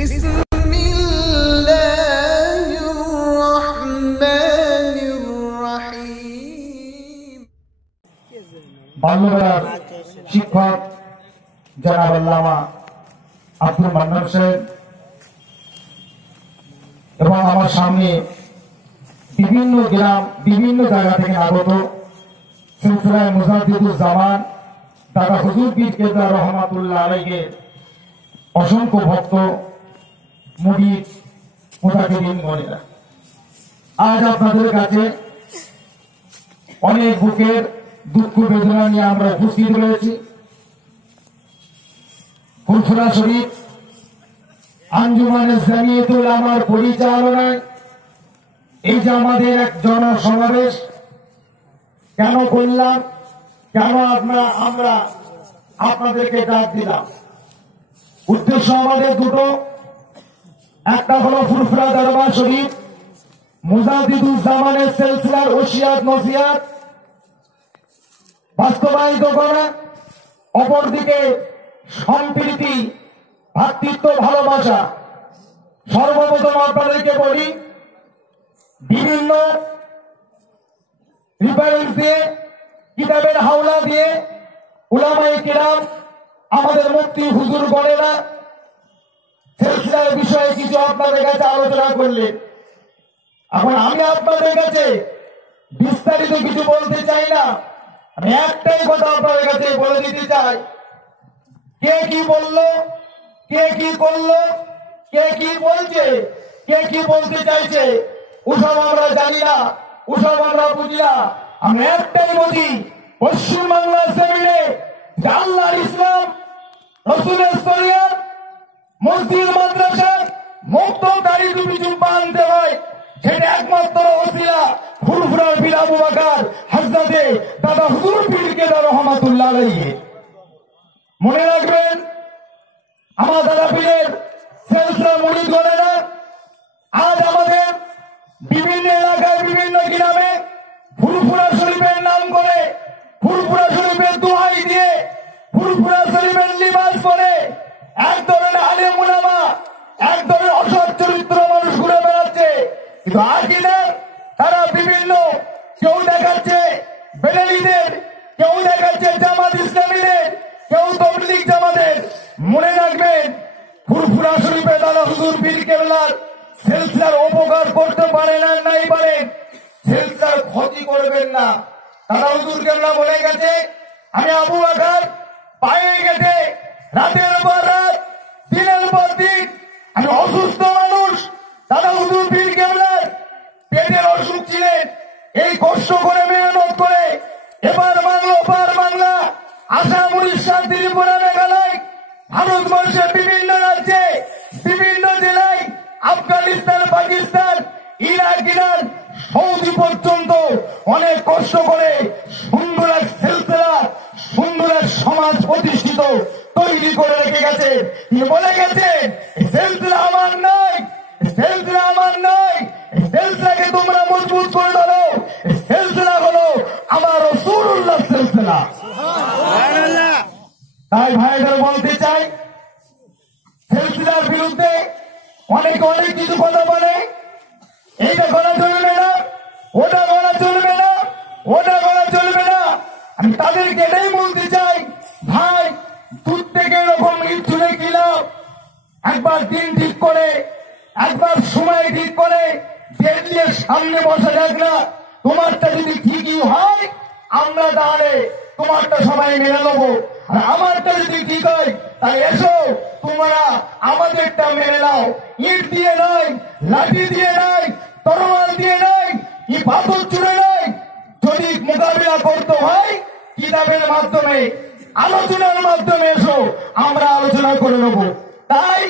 বাল্যবেলার শিক্ষক জনাব আল্লামা আব্দুল মান্নান সাহেব এবং আমার সামনে বিভিন্ন গ্রাম বিভিন্ন জায়গা থেকে আগত সিলসিলায়ে মুজাদ্দিদুজ্জামান দাদা হুজুর পীর কেবলা রহমাতুল্লাহ আলাইহি অসংখ্য ভক্ত মুরিদ মুতাকিদিন গণেরা, আজ আপনাদের কাছে অনেক বুকের দুঃখ বেদনা নিয়ে আমরা উপস্থিত রয়েছি। ফুরফুরা শরীফ আঞ্জুমানে জামিয়াতুল উলামার পরিচালনায় এই যে আমাদের এক জনসমাবেশ কেন করলাম, কেন আমরা আপনাদেরকে ডাক দিলাম, উদ্দেশ্য আমাদের দুটো। একটা হলো ফুরফুরা দরবার শরীফ মুজাদ্দিদুজ্জামানের সিলসিলার ওসিয়াত নসিহত বাস্তবায়িত করা, অপরদিকে সম্প্রীতি ভ্রাতৃত্ব ভালোবাসা। সর্বপ্রথম আপনাদেরকে বলি, বিভিন্ন রিফারেন্স দিয়ে কিতাবের হাওলা দিয়ে উলামায়ে কিরাম আমাদের মুফতি হুজুর গণেরা সিলসিলার বিষয়ে কিছু আপনাদের কাছে আলোচনা করলেন। এখন আমি আপনাদের কাছে বিস্তারিত কিছু বলতে চাই না, আমি একটাই কথা আপনাদের কাছে বলে দিতে চাই, কে কি বললো, কে কি করলো, কে কি বলছে, কে কি বলতে চাইছে, ওসব আমরা জানি না, ওসব আমরা বুঝি না। আমরা একটাই বুঝি, পশ্চিম বাংলার জমিনে যে আল্লাহর ইসলাম, রাসূলের শরিয়ত, মসজিদ মাদ্রাসা মুক্ত দাড়ি টুপি জুব্বা আনতে হয়, সেটা একমাত্র ওসিলা ফুরফুরার পীর আবু বকর হযরতে দাদা হুজুর পীর কেবলা রহমাতুল্লাহ আলাইহি। মনে রাখবেন, আমার দাদা পীরের সিলসিলা মুরিদ গণেরা আজ আমাদের বিভিন্ন এলাকায় বিভিন্ন গ্রামে ফুরফুরা শরীফের নাম করে, ফুরফুরা শরীফের দোহাই দিয়ে, ফুরফুরা শরীফের লিবাস করে এক ধরনের আলেম উলামা, এক ধরনের অসৎ চরিত্র মানুষ ঘুরে বেড়াচ্ছে। কিন্তু আকিদা তারা বিভিন্ন, কেউ দেখাচ্ছে বেরেলিদের, কেউ দেখাচ্ছে জামাত ইসলামীদের, কেউ তবলিগ জামাতের। মনে রাখবেন, ফুরফুরা শরীফে দাদা হুজুর পীর কেবলার সিলসিলার উপকার করতে পারেন আর নাই পারেন, সিলসিলার ক্ষতি করবেন না। দাদা হুজুর কেবলা বলে গেছে, আমি আবু বকর পায়ে গেছে রাতের পর রাত, দিনের পর দিন, আমি অসুস্থ মানুষ। দাদা হুজুর পীর কেবলার পেটের অসুখ ছিলেন, এই কষ্ট করে মেহনত করে এবার বাংলা পার বাংলা, আসাম, উড়িষ্যা, ত্রিপুরা, মেঘালয়, ভারতবর্ষের বিভিন্ন রাজ্যে, বিভিন্ন জেলায়, Afghanistan, Pakistan, Iraq, Iran, Saudi পর্যন্ত অনেক কষ্ট করে সুন্দর এক সিলসিলা, সুন্দর এক সমাজ প্রতিষ্ঠিত তৈরি করে রেখে গেছে। তিনি বলে গেছেন, সিলসিলা আমার নয়, সিলসিলা আমার নয়, সিলসিলাকে তোমরা মজবুত করে ধরো, সিলসিলা হলো আমার রাসূলুল্লাহ সিলসিলা। তাই ভাইদের বলতে চাই, সিলসিলার বিরুদ্ধে অনেকে অনেক কিছু কথা বলে, এইটা করা চলবে না, ওটা করা চলবে না, ওটা করা চলবে না। আমি তাদেরকে এটাই বলতে চাই, ভাই দুধ থেকে এরকম ইট ছুঁড়ে কিলাম, একবার দিন ঠিক করে, একবার সময় ঠিক করে ডেট দিয়ে সামনে বসা যাক না। তোমারটা যদি ঠিকই হয় আমরা তাহলে তোমারটা সবাই মেনে নেবো, আর আমারটা যদি ঠিক হয় তাহলে এসো তোমরা আমাদেরটা মেনে নাও। ইট দিয়ে নয়, লাঠি দিয়ে নয়, তরোয়াল দিয়ে নয়, কি পাথর ছুঁড়ে নয়। যদি মোকাবিলা করতে হয় কিতাবের মাধ্যমে, আলোচনার মাধ্যমে এসো, আমরা আলোচনা করে নেব। তাই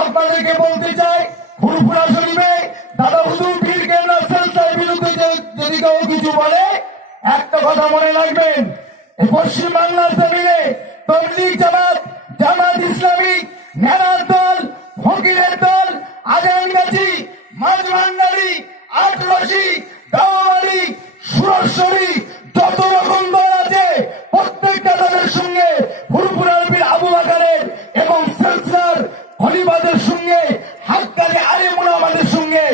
আপনাদেরকে বলতে চাই, ফুরফুরা শরীফে দাদা হুজুর পীর কেবলার সিলসিলার বিরুদ্ধে যদি কেউ কিছু বলে, একটা কথা মনে রাখবেন, পশ্চিম বাংলার জমিনে তবলিগ জামাত, জামাত ইসলামী, নেনার দল, ফকিরের দল, আজানগাছি, মাঝভান্ডারি, আটরশি, দাওয়ারি, সুরেশ্বরী, যত রকম দল আছে প্রত্যেকটা দলের সঙ্গে ফুরফুরার পীর আবু বকরের এবং সিলসিলার খলিফাদের সঙ্গে হাক্কানি আলিমুল আমাদের সঙ্গে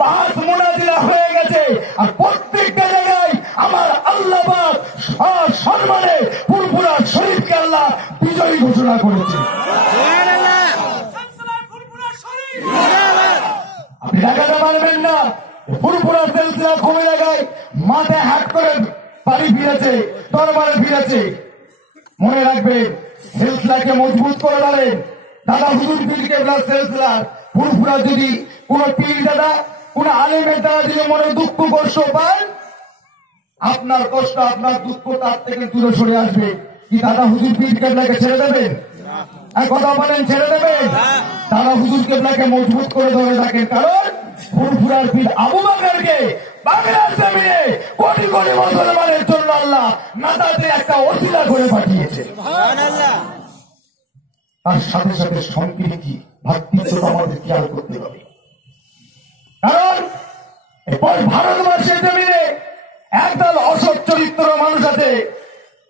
বাস মুনাজিরা হয়ে গেছে। আর প্রত্যেকটা জায়গায় আমার আল্লাহ পাক সম্মানে ফুরফুরা শরীফকে আল্লাহ বিজয়ী ঘোষণা করেছে। আপনি দেখাতে পারবেন না ফুরফুরা সিলসিলা কমে জায়গায় মাথায় হাত করে বাড়ি ফিরেছে, দরবারে ফিরেছে। মনে রাখবেন সিলসিলাকে মজবুত করে দাঁড়েন। দাদা হুজুর পীর কেবলা সিলসিলা ফুরফুরা যদি কোন পীর দাদা কোন আলেমের দ্বারা যদি মনে দুঃখ কষ্ট পান, আপনার কষ্ট আপনার দুঃখ তার থেকে দূরে সরে আসবে। কি দাদা হুজুর পীর কেবলাকে ছেড়ে দেবেন? কথা বলেন, ছেড়ে দেবেন? দাদা হুজুর কেবলাকে মজবুত করে ধরে রাখেন, কারণ ফুরফুরার পীর আবু বকরকে বাংলার জমিনে কোটি কোটি মুসলমানের জন্য আল্লাহ নাজাতে একটা ওসিলা করে পাঠিয়েছে। তার সাথে সাথে সম্প্রীতি ভাতৃত্ব আমাদের খেয়াল করতে হবে, কারণ ভারতবর্ষের জমিনে একদল অসৎ চরিত্র মানুষ আছে।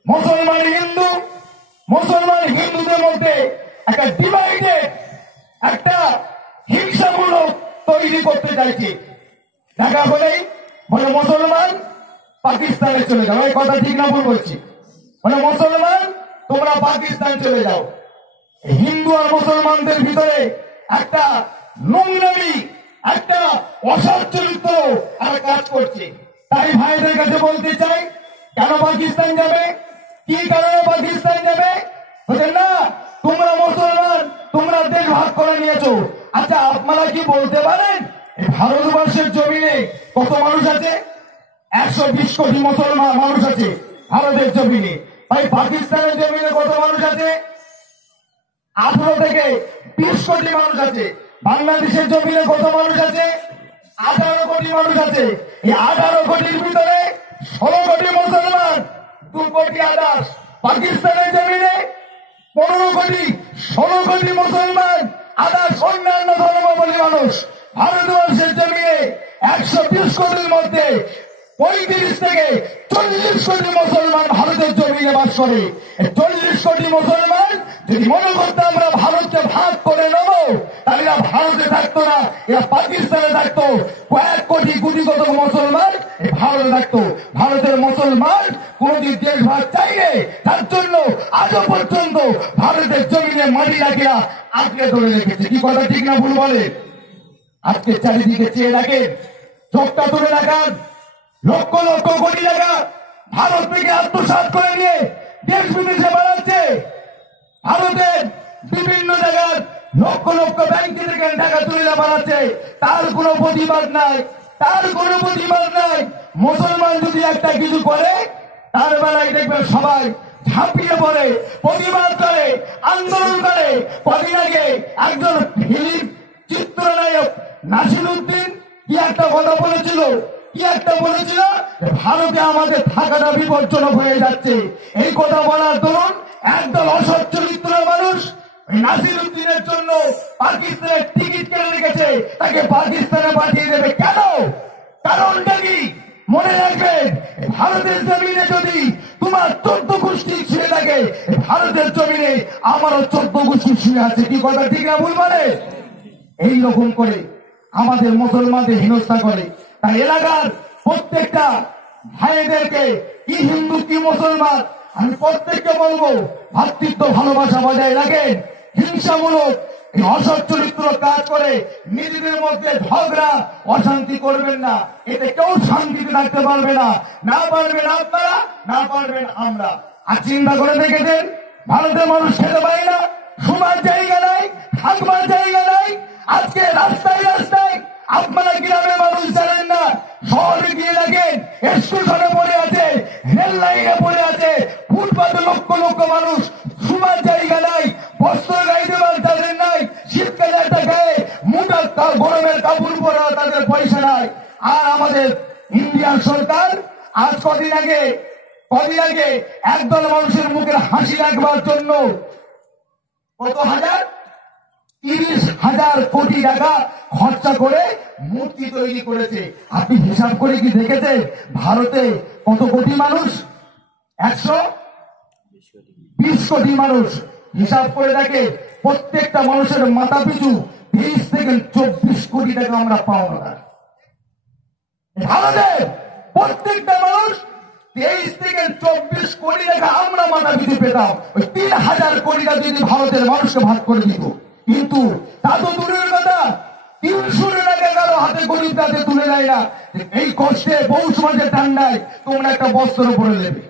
মুসলমান হিন্দু, মুসলমান হিন্দুদের মধ্যে একটা ডিভাইডেড একটা হিংসামূলক তৈরি করতে চাইছে। দেখা হলেই বলে মুসলমান পাকিস্তানে চলে যাও। এই কথা ঠিক না ভুল বলছি? মানে মুসলমান তোমরা পাকিস্তান চলে যাও। হিন্দু আর মুসলমানদের ভিতরে একটা নোংরামি, একটা অসৎ চরিত্র একটা কাজ করছে। তাই ভাইদের কাছে বলতে চাই, কেন পাকিস্তান যাবে? কি কারণে পাকিস্তান যাবে? বলছেন না তোমরা মুসলমান, তোমরা দেশ ভাগ করে নিয়েছো। আচ্ছা আপনারা কি বলতে পারেন ভারতবর্ষের জমিনে কত মানুষ আছে? 120 কোটি মুসলমান মানুষ আছে ভারতের জমিনে। ভাই পাকিস্তানের জমিনে কত মানুষ আছে? 18 থেকে 20 কোটি মানুষ আছে। বাংলাদেশের জমিনে কত মানুষ আছে? 18 কোটি মানুষ আছে। এই 18 কোটির ভিতরে 16 কোটি মুসলমান, 2 কোটি আদার্স। পাকিস্তানের জমিনে 15 কোটি, 16 কোটি মুসলমান, আদার্স অন্যান্য ধর্মাবলী মানুষ। ভারতবর্ষের জমিনে 120 কোটির মধ্যে 35 থেকে 40 কোটি মুসলমান ভারতের জমিনে বাস করে। 40 কোটি মুসলমান যদি মনে করতে আমরা ভারতকে ভাগ করে নেব, তাহলে এরা ভারতে থাকতো না, এরা পাকিস্তানে থাকতো। কয়েক কোটি কোটি কত মুসলমান ভারতে থাকতো। ভারতের মুসলমান কোনদিন দেশ ভাগ চাইলে তার জন্য আজও পর্যন্ত ভারতের জমিনে মাটি রাখিয়া আঁকড়ে ধরে রেখেছে। কি কথা ঠিক না ভুল বলে? আজকে চারিদিকে চেয়ে রাখেন, চোখটা তুলে রাখান। লক্ষ লক্ষ কোটি টাকা ভারত থেকে আত্মসাৎ করে নিয়ে দেশ বিদেশে বাড়াচ্ছে। ভারতের বিভিন্ন জায়গার লক্ষ লক্ষ ব্যাংকে থেকে টাকা তুলে বাড়াচ্ছে। তার কোনো প্রতিবাদ নাই, তার কোনো প্রতিবাদ নাই। মুসলমান যদি একটা কিছু করে তার বেলায় দেখবেন সবাই ঝাঁপিয়ে পড়ে, প্রতিবাদ করে, আন্দোলন করে। কদিন আগে একজন ফিল্ম চিত্রনায়ক নাসিরুদ্দিন কি একটা কথা বলেছিল, ভারতে আমাদের থাকাটা বিপজ্জনক হয়ে যাচ্ছে। এই কথা বলার দরুন একদল অসৎ চরিত্রের মানুষ নাসিরুদ্দিনের জন্য পাকিস্তানের টিকিট কেটে রেখেছে, তাকে পাকিস্তানে পাঠিয়ে দেবে। কেন? কারণটা কি? মনে রাখবেন ভারতের জমিনে যদি তোমার 14 গোষ্ঠী ছিঁড়ে থাকে, ভারতের জমিনে আমারও 14 গোষ্ঠী ছিঁড়ে আছে। কি কথা ঠিক না ভুল বলে? এইরকম করে আমাদের মুসলমানদের হেনস্থা করে। তাই এলাকার প্রত্যেকটা ভাইদেরকে, কি হিন্দু কি মুসলমান, আমি প্রত্যেককে বলবো ভাতৃত্ব ভালোবাসা বজায় রাখেন। হিংসামূলক এই অসৎ চরিত্র কাজ করে নিজেদের মধ্যে ঝগড়া অশান্তি করবেন না। এতে কেউ শান্তিতে থাকতে পারবে না। না পারবেন আপনারা, না পারবেন আমরা। আর চিন্তা করে দেখেছেন ভারতের মানুষ খেতে পারে না, শোবার জায়গা নাই, থাকবার জায়গা নাই। আজকে রাস্তায় রাস্তায় আপনারা গ্রামের মানুষ জানেন না, শহরে গিয়ে দেখেন স্টেশনে পড়ে আছে, রেল লাইনে পড়ে আছে, ফুটপাতে লক্ষ লক্ষ মানুষ, শোবার জায়গা নাই, বস্ত্র গাইতে তাদের নাই, শীতকালে একটা গায়ে মোটা গরমের কাপড় পরা তাদের পয়সা নাই। আর আমাদের ইন্ডিয়ান সরকার আজ কদিন আগে একদল মানুষের মুখের হাসি রাখবার জন্য কত হাজার 30,000 কোটি টাকা খরচা করে মূর্তি তৈরি করেছে। আপনি হিসাব করে কি দেখেছে ভারতে কত কোটি মানুষ? 120 কোটি মানুষ। হিসাব করে দেখে প্রত্যেকটা মানুষের মাথা পিছু 23 থেকে 24 কোটি টাকা আমরা পাওনা। ভারতের প্রত্যেকটা মানুষ 23 থেকে 24 কোটি টাকা আমরা মাথা পিছু পেতাম। ওই 3000 কোটি টাকা যদি ভারতের মানুষকে ভাগ করে দিত, কিন্তু তা তো দূরের কথা, 300 টাকা কারো হাতে গরিব তাতে তুলে দেয় না। এই কষ্টে পৌষ মাসের ঠান্ডায় তোমরা একটা বস্ত্র পরে দেবে।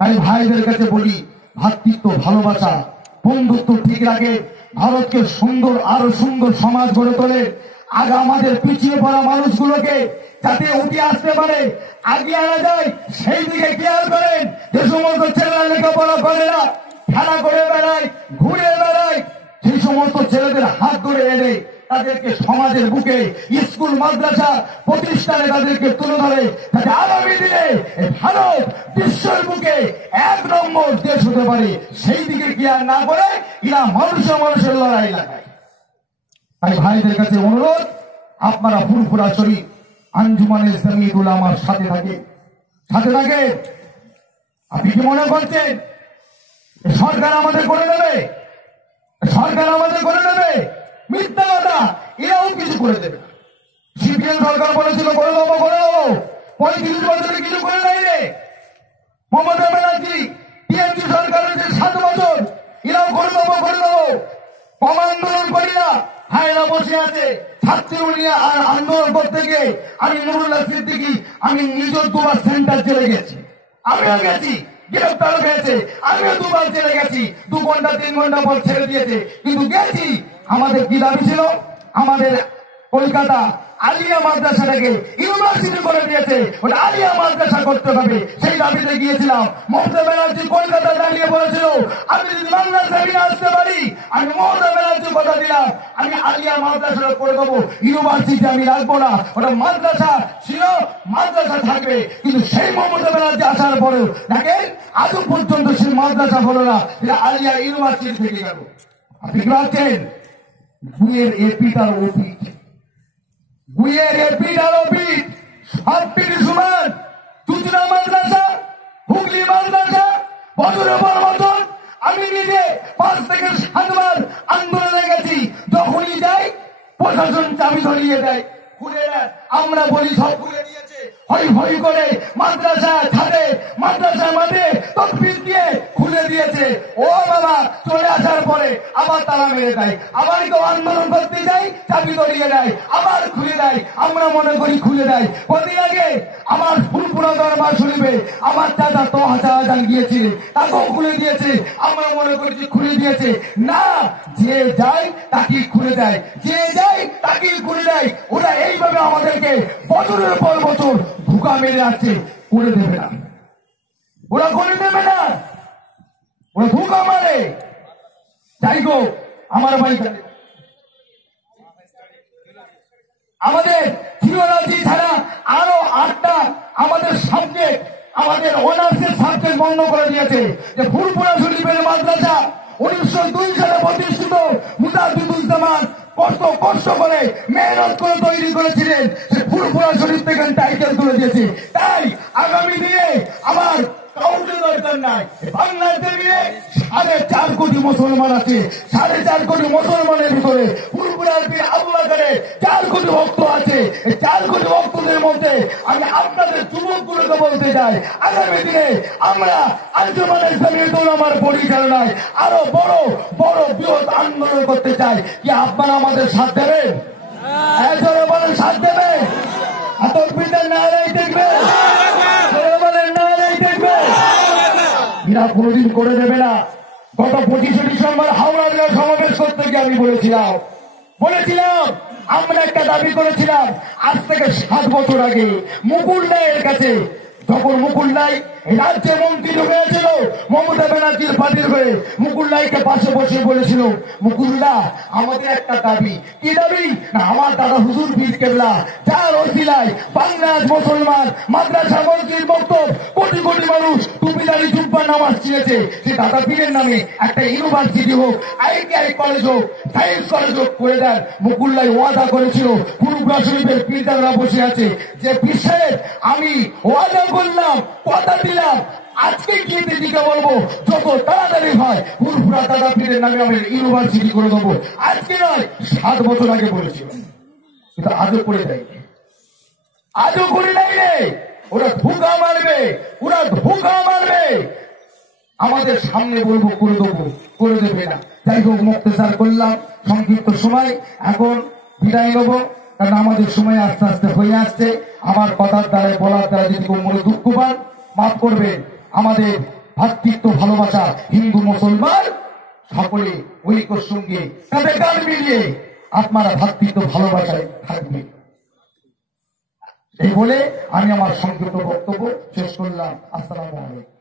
আমি ভাইদের কাছে বলি, ভ্রাতৃত্ব, ভালোবাসা, বন্ধুত্ব ঠিক রাখে, ভারতকে সুন্দর, আরো সুন্দর সমাজ গড়ে তোলে। আগে আমাদের পিছিয়ে পড়া মানুষগুলোকে যাতে উঠে আসতে পারে, আগে আনা যায়, সেই দিকে খেয়াল করেন। যে সমস্ত ছেলেরা লেখাপড়া করে না, খেলা করে বেড়ায়, ঘুরে বেড়ায়, সেই সমস্ত ছেলেদের হাত ধরে এনে তাদেরকে সমাজের বুকে, স্কুল, মাদ্রাসা, প্রতিষ্ঠানে তাদেরকে তুলে ধরে, যাতে আগামী দিনে ভারত বিশ্বের বুকে 1 নম্বর দেশ হতে পারে। সেই দিকে খেয়াল না করে এরা মানুষের লড়াই লাগায়। তাই ভাইদের কাছে অনুরোধ, আপনারা ফুরফুরা শরীফ আঞ্জুমানে ইসলামী উলামার সাথে থাকে। আপনি কি মনে করছেন সরকার আমাদের করে দেবে? মিথ্যা কথা, এরাও কিছু করে দেবে। সিপিএম সরকার বলেছিল করে দেবো, 35 বছরে কিছু করে দেয় রে। মমতা ব্যানার্জি, টিএমসি সরকারের যে 7 বছর, এরাও করে দেবো। কম আন্দোলন করি না, ভাইরা বসে আছে। ছাত্র আন্দোলন করতে গিয়ে আমি নুরুল্লাহ সিদ্দিকী, আমি নিজের 2বার সেন্টার জেলে গেছি। আমিও গেছি, গ্রেফতার হয়েছে, আমিও 2বার জেলে গেছি। 2 ঘন্টা 3 ঘন্টা পর ছেড়ে দিয়েছে, কিন্তু গেছি। আমাদের কি দাবি ছিল? আমাদের কলকাতা আলিয়া মাদ্রাসাটাকে ইউনিভার্সিটি করে দিয়েছে, ওটা আলিয়া মাদ্রাসা করতে হবে, সেই দাবিতে গিয়েছিলাম। মমতা ব্যানার্জি কলকাতা দাঁড়িয়ে বলেছিল, আমি যদি বাংলা সেমিনার আসতে পারি, আমি মমতা ব্যানার্জি কথা দিলাম, আমি আলিয়া মাদ্রাসা করে দেবো, ইউনিভার্সিটি আমি রাখবো না। ওটা মাদ্রাসা ছিল, মাদ্রাসা থাকবে। কিন্তু সেই মমতা ব্যানার্জি আসার পরেও দেখেন আজও পর্যন্ত সেই মাদ্রাসা হলো না, এটা আলিয়া ইউনিভার্সিটি থেকে গেল। আপনি কি ভাবছেন বুয়ের এপিট আর ওপিট, সব পিঠ সমান? চুচুড়া মাদ্রাসা, হুগলি মাদ্রাসা, বছরের পর বছর আমি নিজে 5 থেকে 7 বার আন্দোলনে গেছি। যখনই যাই প্রশাসন চাবি ধরিয়ে দেয়, খুলে দেয়। আমরা বলি সব খুলে দিয়েছে, হই করে মাদ্রাসা ছাদে, মাদ্রাসা মাঠে তকবীর দিয়ে খুলে দিয়েছে। ও বাবা, চলে আসার পরে আবার তালা মেরে দেয়, আবার কেউ আন্দোলন করতে যাই, চাবি ধরিয়ে দেয়, আবার খুলে দেয়। আমরা মনে করি খুলে দেয়। কদিন আগে আমার ফুরফুরা দরবার শরীফে আমার চাচা তো হাজার গিয়েছিলেন, তাকেও খুলে দিয়েছে। আমরা মনে করছি খুলে দিয়েছে না, যে যায় তাকেই খুলে দেয়, যে যায় তাকেই খুলে দেয়। ওরা এইভাবে আমাদেরকে বছরের পর বছর ধোঁকা মেরে আছে। করে দেবে না, ওরা করে দেবে না, ওরা ধোঁকা মারে। যাই গো, আমার ভাই আমাদের থিওলজি ছাড়া আরো 8টা আমাদের সাবজেক্ট, আমাদের অনার্সের সাবজেক্ট বন্ধ করে দিয়েছে। যে ফুরফুরা শরীফের মাদ্রাসা 1902 সালে প্রতিষ্ঠিত, মুজাহিদুজ্জামান কষ্ট করে মেহনত করে তৈরি করেছিলেন। সে ফুরফুরা শরীফ থেকে টাইটেল তুলে দিয়েছে। তাই আগামী দিনে আমার কাউকে দরকার নাই। বাংলাদেশে 4.5 কোটি মুসলমান আছে, 4.5 কোটি মুসলমানের ভিতরে ফুরফুরার পীর আবু বকরে 4 কোটি ভক্ত আছে। 4 কোটি ভক্তদের মধ্যে আমি আপনাদের যুবকগুলোকে বলতে চাই, আগামী দিনে আমরা আঞ্জুমান ইসলামী উলামার পরিচালনায় আরো বড় বৃহৎ আন্দোলন করতে চাই। কি আপনারা আমাদের সাথ দেবেন? এজন্য বলেন সাথ দেবেন। আতঙ্কিতের নারাই দেখবে, এরা কোনদিন করে দেবে না। গত 25শে ডিসেম্বর হাওড়া জেলা সমাবেশ করতে গিয়ে আমি বলেছিলাম আমরা একটা দাবি করেছিলাম। আজ থেকে 7 বছর আগে মুকুল রায়ের কাছে, যখন মুকুল রায় রাজ্যে মন্ত্রী হয়েছিল মমতা ব্যানার্জির পার্টির হয়ে, মুকুল রায়কে পাশে বসে বলেছিল, মুকুলদা আমাদের একটা দাবি। কি দাবি? না, আমার দাদা হুজুর পীর কেবলা যার ওসিলায় বাংলাদেশ মুসলমান, মাদ্রাসা মসজিদ বক্তব্য, কোটি কোটি মানুষ টুপিদারি জুব্বা আমার চিনেছে যে দাদা পীরের নামে একটা ইউনিভার্সিটি হোক, ITI কলেজ হোক, সায়েন্স কলেজ হোক করে দেন। মুকুল্লাই ওয়াদা করেছিল, পুরুপুরা শরীফের পীরদাদরা বসে আছে যে পীর সাহেব আমি ওয়াদা করলাম, কথা দিলাম, আজকে গিয়ে দিদিকে বলবো যত তাড়াতাড়ি হয় পুরুপুরা দাদা পীরের নামে আমি ইউনিভার্সিটি করে দেবো। আজকে নয়, 7 বছর আগে বলেছিল, কিন্তু আজও করে দেয়, আজও করে দেয় রে। ওরা ধোঁকা মারবে, ওরা ধোঁকা মারবে, আমাদের সামনে বলবো করে দেবো, করে দেবে না। যাই হোক, মুক্তেসার করলাম, সংক্ষিপ্ত সময়, এখন বিদায় নেবো, কারণ আমাদের সময় আস্তে আস্তে হয়ে আসছে। আমার কথার দ্বারা বলার দ্বারা যদি কেউ মনে দুঃখ পান মাফ করবেন। আমাদের ভ্রাতৃত্ব ভালোবাসা হিন্দু মুসলমান সকলে ঐক্যের সঙ্গে তাদের গান মিলিয়ে আপনারা ভ্রাতৃত্ব ভালোবাসায় থাকবে। এই বলে আমি আমার সংক্ষিপ্ত বক্তব্য শেষ করলাম। আসসালামু আলাইকুম।